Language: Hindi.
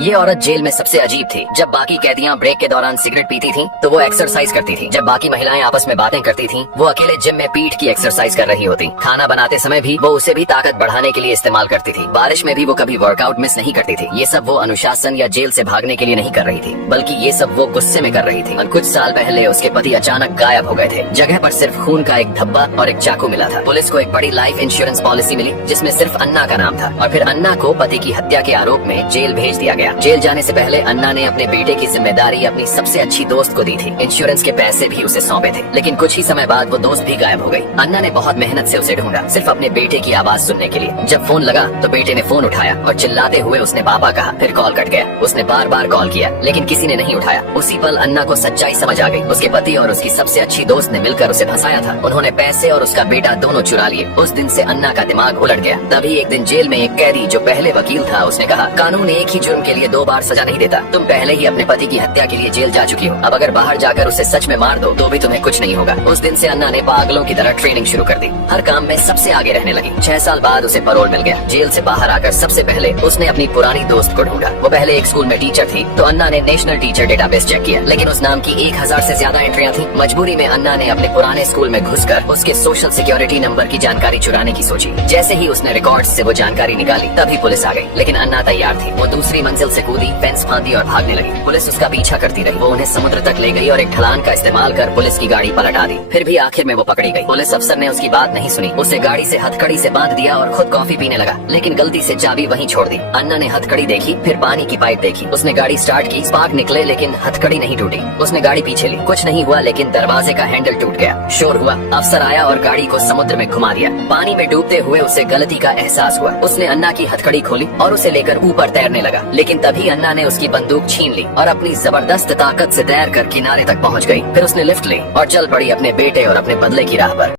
ये औरत जेल में सबसे अजीब थी। जब बाकी कैदियां ब्रेक के दौरान सिगरेट पीती थीं, तो वो एक्सरसाइज करती थी। जब बाकी महिलाएं आपस में बातें करती थीं, वो अकेले जिम में पीठ की एक्सरसाइज कर रही होती। खाना बनाते समय भी वो उसे भी ताकत बढ़ाने के लिए इस्तेमाल करती थी। बारिश में भी वो कभी वर्कआउट मिस नहीं करती थी। ये सब वो अनुशासन या जेल से भागने के लिए नहीं कर रही थी, बल्कि ये सब वो गुस्से में कर रही थी। और कुछ साल पहले उसके पति अचानक गायब हो गए थे। जगह पर सिर्फ खून का एक धब्बा और एक चाकू मिला था। पुलिस को एक बड़ी लाइफ इंश्योरेंस पॉलिसी मिली, जिसमें सिर्फ अन्ना का नाम था। और फिर अन्ना को पति की हत्या के आरोप में जेल भेज दिया गया। जेल जाने से पहले अन्ना ने अपने बेटे की जिम्मेदारी अपनी सबसे अच्छी दोस्त को दी थी। इंश्योरेंस के पैसे भी उसे सौंपे थे, लेकिन कुछ ही समय बाद वो दोस्त भी गायब हो गई। अन्ना ने बहुत मेहनत से उसे ढूंढा, सिर्फ अपने बेटे की आवाज सुनने के लिए। जब फोन लगा तो बेटे ने फोन उठाया और चिल्लाते हुए उसने पापा कहा। फिर कॉल कट गया। उसने बार बार कॉल किया, लेकिन किसी ने नहीं उठाया। उसी पल अन्ना को सच्चाई समझ आ गई। उसके पति और उसकी सबसे अच्छी दोस्त ने मिलकर उसे फंसाया था। उन्होंने पैसे और उसका बेटा दोनों चुरा लिए। उस दिन से अन्ना का दिमाग उलट गया। तभी एक दिन जेल में एक कैदी जो पहले वकील था, उसने कहा, कानून एक ही जुर्म के लिए 2 बार सजा नहीं देता। तुम पहले ही अपने पति की हत्या के लिए जेल जा चुकी हो। अब अगर बाहर जाकर उसे सच में मार दो तो भी तुम्हें कुछ नहीं होगा। उस दिन से अन्ना ने पागलों की तरह ट्रेनिंग शुरू कर दी। हर काम में सबसे आगे रहने लगी। 6 साल बाद उसे पैरोल मिल गया। जेल से बाहर आकर सबसे पहले उसने अपनी पुरानी दोस्त को ढूंढा। वो पहले एक स्कूल में टीचर थी, तो अन्ना ने नेशनल टीचर डेटाबेस चेक किया, लेकिन उस नाम की 1000 से ज्यादा एंट्रियां थी। मजबूरी में अन्ना ने अपने पुराने स्कूल में घुसकर उसके सोशल सिक्योरिटी नंबर की जानकारी चुराने की सोची। जैसे ही उसने रिकॉर्ड्स से वो जानकारी निकाली, तभी पुलिस आ गई। लेकिन अन्ना तैयार थी। वो दूसरी मंजिल से कूदी, फेंस फांदी और भागने लगी। पुलिस उसका पीछा करती रही। वो उन्हें समुद्र तक ले गई और एक ढलान का इस्तेमाल कर पुलिस की गाड़ी पलटा दी। फिर भी आखिर में वो पकड़ी गई। पुलिस अफसर ने उसकी बात नहीं सुनी। उसे गाड़ी से हथकड़ी से बांध दिया और खुद कॉफी पीने लगा, लेकिन गलती से चाबी वहीं छोड़ दी। अन्ना ने हथकड़ी देखी, फिर पानी की पाइप देखी। उसने गाड़ी स्टार्ट की, स्पार्क निकले, लेकिन हथकड़ी नहीं टूटी। उसने गाड़ी पीछे ली, कुछ नहीं हुआ, लेकिन दरवाजे का हैंडल टूट गया। शोर हुआ, अफसर आया और गाड़ी को समुद्र में घुमा दिया। पानी में डूबते हुए उसे गलती का एहसास हुआ। उसने अन्ना की हथकड़ी खोली और उसे लेकर ऊपर तैरने लगा, लेकिन तभी अन्ना ने उसकी बंदूक छीन ली और अपनी जबरदस्त ताकत से तैर कर किनारे तक पहुंच गई। फिर उसने लिफ्ट ली और चल पड़ी अपने बेटे और अपने बदले की राह पर।